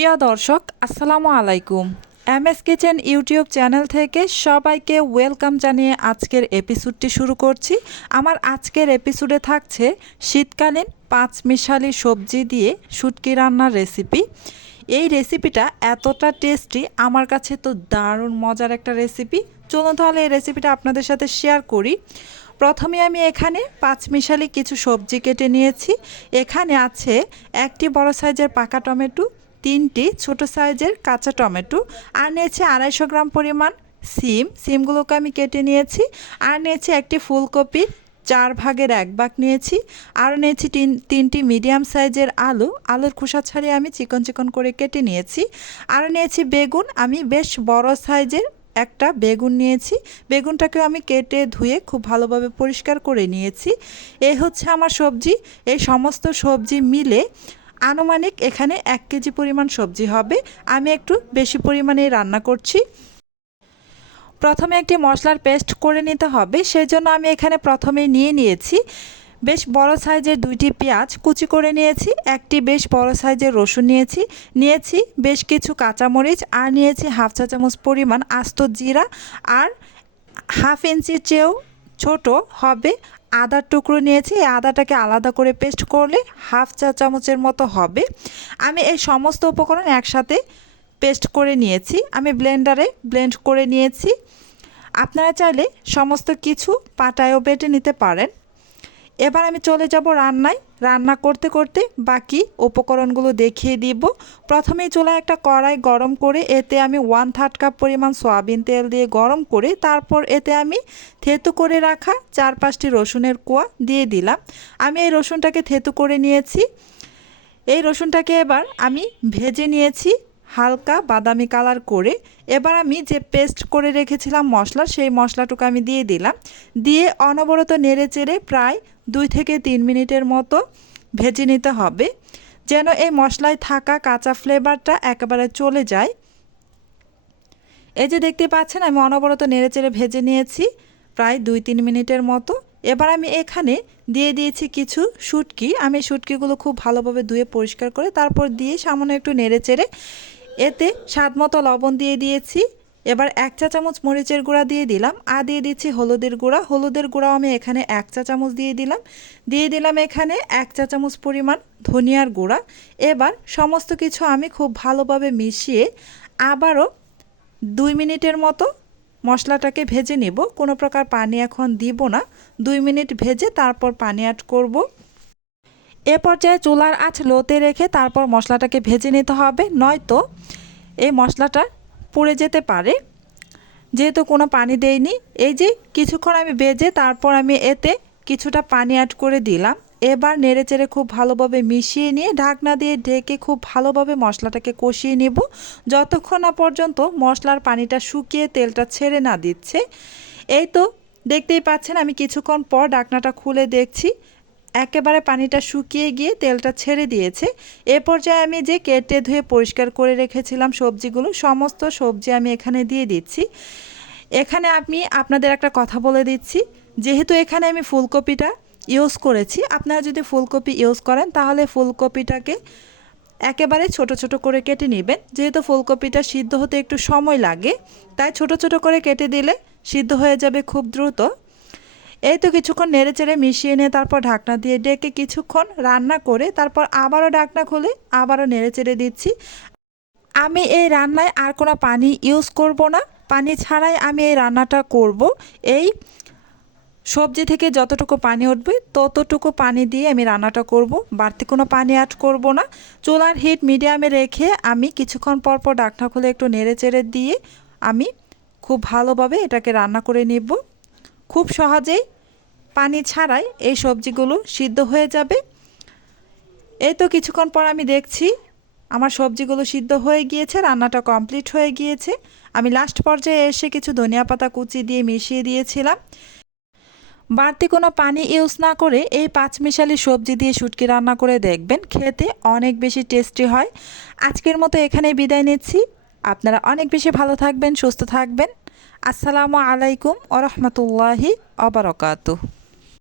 প্রিয় দর্শক আসসালামু আলাইকুম। এমএস কিচেন ইউটিউব চ্যানেল থেকে সবাইকে ওয়েলকাম জানিয়ে আজকের এপিসোডটি শুরু করছি। আমার আজকের এপিসোডে থাকছে শীতকালীন পাঁচমিশালি সবজি দিয়ে শুটকি রান্নার রেসিপি। এই রেসিপিটা এতটা টেস্টি, আমার কাছে তো দারুণ মজার একটা রেসিপি। চলুন তাহলে এই রেসিপিটা আপনাদের সাথে শেয়ার করি। প্রথমে আমি এখানে পাঁচমিশালি কিছু সবজি কেটে নিয়েছি। এখানে আছে একটি বড় সাইজের পাকা টমেটো, তিনটি ছোট সাইজের কাঁচা টমেটো, আর নিয়েছি 250 গ্রাম পরিমাণ সিমগুলোকে আমি কেটে নিয়েছি। আর নিয়েছি একটি ফুলকপি 4 ভাগের 1 ভাগ নিয়েছি। আর নিয়েছি তিনটি মিডিয়াম সাইজের আলুর খোসা ছাড়িয়ে আমি চিকন চিকন করে কেটে নিয়েছি। আর নিয়েছি বেগুন, আমি বেশ বড় সাইজের একটা বেগুন নিয়েছি। বেগুনটাকেও আমি কেটে ধুয়ে খুব ভালোভাবে পরিষ্কার করে নিয়েছি। এই হচ্ছে আমার সবজি। এই সমস্ত সবজি মিলে আনুমানিক এখানে 1 কেজি পরিমাণ সবজি হবে। আমি একটু বেশি পরিমাণে রান্না করছি। প্রথমে একটি মশলার পেস্ট করে নিতে হবে, সেই জন্য আমি এখানে প্রথমে নিয়েছি বেশ বড় সাইজের 2টি পেঁয়াজ কুচি করে নিয়েছি, একটি বেশ বড় সাইজের রসুন নিয়েছি বেশ কিছু কাঁচামরিচ, আর নিয়েছি হাফ চা চামচ পরিমাণ আস্ত জিরা, আর হাফ ইঞ্চির চেয়েও ছোট হবে আদার টুকরো নিয়েছি। এই আদাটাকে আলাদা করে পেস্ট করলে হাফ চা চামচের মতো হবে। আমি এই সমস্ত উপকরণ একসাথে পেস্ট করে নিয়েছি, আমি ব্লেন্ডারে ব্লেন্ড করে নিয়েছি। আপনারা চাইলে সমস্ত কিছু পাটায়ও বেটে নিতে পারেন। এবার আমি চলে যাব রান্না করতে করতে বাকি উপকরণগুলো দেখিয়ে দিব। প্রথমেই চুলায় একটা কড়াই গরম করে এতে আমি 1/3 কাপ পরিমাণ সয়াবিন তেল দিয়ে গরম করে তারপর এতে আমি থেতু করে রাখা 4-5টি রসুনের কোয়া দিয়ে দিলাম। আমি এই রসুনটাকে থেতু করে নিয়েছি। এই রসুনটাকে এবার আমি ভেজে নিয়েছি হালকা বাদামি কালার করে। এবার আমি যে পেস্ট করে রেখেছিলাম মশলা, সেই মশলাটুকু আমি দিয়ে দিলাম। দিয়ে অনবরত নেড়ে চেড়ে প্রায় 2 থেকে 3 মিনিটের মতো ভেজে নিতে হবে, যেন এই মশলায় থাকা কাঁচা ফ্লেভারটা একেবারে চলে যায়। এই যে দেখতে পাচ্ছেন আমি অনবরত নেড়ে চেড়ে ভেজে নিয়েছি প্রায় 2-3 মিনিটের মতো। এবার আমি এখানে দিয়ে দিয়েছি কিছু শুটকি। আমি শুটকিগুলো খুব ভালোভাবে ধুয়ে পরিষ্কার করে তারপর দিয়ে সামান্য একটু নেড়ে চেড়ে এতে স্বাদমতো লবণ দিয়ে দিয়েছি। এবার 1 চা চামচ মরিচের গুঁড়া দিয়ে দিলাম, আর দিয়ে দিচ্ছি হলুদের গুঁড়াও আমি এখানে 1 চা চামচ দিয়ে দিলাম এখানে 1 চা চামচ পরিমাণ ধনিয়ার গুঁড়া। এবার সমস্ত কিছু আমি খুব ভালোভাবে মিশিয়ে আবারও 2 মিনিটের মতো মশলাটাকে ভেজে নেব। কোনো প্রকার পানি এখন দিব না, 2 মিনিট ভেজে তারপর পানি অ্যাড করব। এ পর্যায়ে চুলার আঁচ লোতে রেখে তারপর মশলাটাকে ভেজে নিতে হবে, নয়তো এই মশলাটা পুড়ে যেতে পারে। যেহেতু কোনো পানি দেইনি, এই যে কিছুক্ষণ আমি ভেজে তারপর আমি এতে কিছুটা পানি অ্যাড করে দিলাম। এবার নেড়েচেড়ে খুব ভালোভাবে মিশিয়ে নিয়ে ঢাকনা দিয়ে ঢেকে খুব ভালোভাবে মশলাটাকে কষিয়ে নেব, যতক্ষণ না পর্যন্ত মশলার পানিটা শুকিয়ে তেলটা ছেড়ে না দিচ্ছে। এই তো দেখতেই পাচ্ছেন আমি কিছুক্ষণ পর ঢাকনাটা খুলে দেখছি একেবারে পানিটা শুকিয়ে গিয়ে তেলটা ছেড়ে দিয়েছে। এ পর্যায়ে আমি যে কেটে ধুয়ে পরিষ্কার করে রেখেছিলাম সবজিগুলো, সমস্ত সবজি আমি এখানে দিয়ে দিচ্ছি। এখানে আমি আপনাদের একটা কথা বলে দিচ্ছি, যেহেতু এখানে আমি ফুলকপিটা ইউজ করেছি, আপনারা যদি ফুলকপি ইউজ করেন তাহলে ফুলকপিটাকে একেবারে ছোট ছোট করে কেটে নেবেন। যেহেতু ফুলকপিটা সিদ্ধ হতে একটু সময় লাগে, তাই ছোট ছোট করে কেটে দিলে সিদ্ধ হয়ে যাবে খুব দ্রুত। এই তো কিছুক্ষণ নেড়েচেড়ে মিশিয়ে নিয়ে তারপর ঢাকনা দিয়ে ডেকে কিছুক্ষণ রান্না করে তারপর আবারও ঢাকনা খুলে আবারও নেড়েচেড়ে দিচ্ছি। আমি এই রান্নায় আর কোনো পানি ইউজ করব না, পানি ছাড়াই আমি এই রান্নাটা করব। এই সবজি থেকে যতটুকু পানি উঠবে ততটুকু পানি দিয়ে আমি রান্নাটা করব, বাড়তি কোনো পানি অ্যাড করব না। চুলার হিট মিডিয়ামে রেখে আমি কিছুক্ষণ পর পর ঢাকনা খুলে একটু নেড়েচেড়ে দিয়ে আমি খুব ভালোভাবে এটাকে রান্না করে নেব। খুব সহজেই পানি ছাড়াই এই সবজিগুলো সিদ্ধ হয়ে যাবে। এই তো কিছুক্ষণ পর আমি দেখছি আমার সবজিগুলো সিদ্ধ হয়ে গিয়েছে, রান্নাটা কমপ্লিট হয়ে গিয়েছে। আমি লাস্ট পর্যায়ে এসে কিছু ধনিয়া পাতা কুচি দিয়ে মিশিয়ে দিয়েছিলাম। বাড়তি কোনো পানি ইউজ না করে এই পাঁচমিশালি সবজি দিয়ে শুটকি রান্না করে দেখবেন, খেতে অনেক বেশি টেস্টি হয়। আজকের মতো এখানেই বিদায় নিচ্ছি। আপনারা অনেক বেশি ভালো থাকবেন, সুস্থ থাকবেন। আসসালামু আলাইকুম ওয়া রাহমাতুল্লাহি ওয়া বারাকাতুহু।